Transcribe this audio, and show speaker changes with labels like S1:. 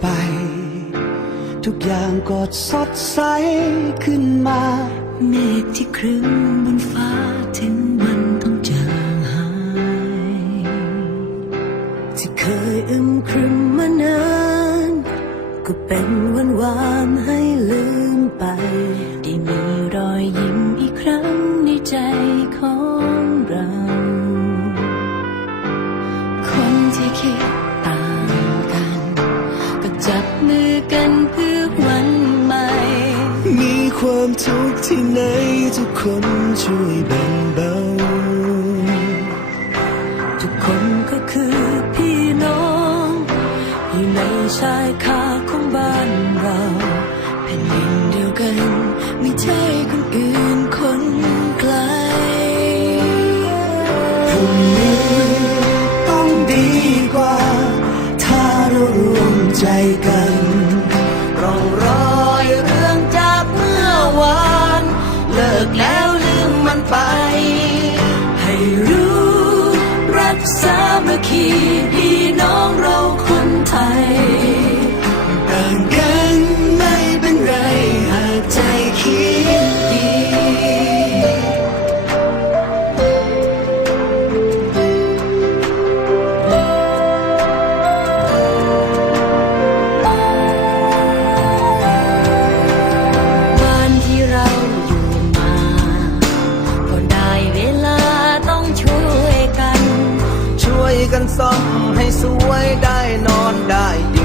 S1: ไป ทุกอย่างก็สดใสขึ้นมา
S2: เมฆที่ครึ้มบนฟ้าถึงวันต้องจางหายที่เคยอึมครึมมานาน ก็เป็นวันวานให้ลืมไป ได้มีรอยยิ้มอีกครั้งในใจของเรา คนที่คิด
S1: ความทุกข์ที่ไหนทุกคนช่วยแบ่งเบา
S2: ทุกคนก็คือพี่น้อง อยู่ในชายคาของบ้านเราแผ่นดินเดียวกัน ไม่ใช่คนอื่นคนไกล
S1: พรุ่งนี้ต้องดีกว่า ถ้าเรารวมใจกัน
S2: ไกันซ่อมให้สวยได้นอนได้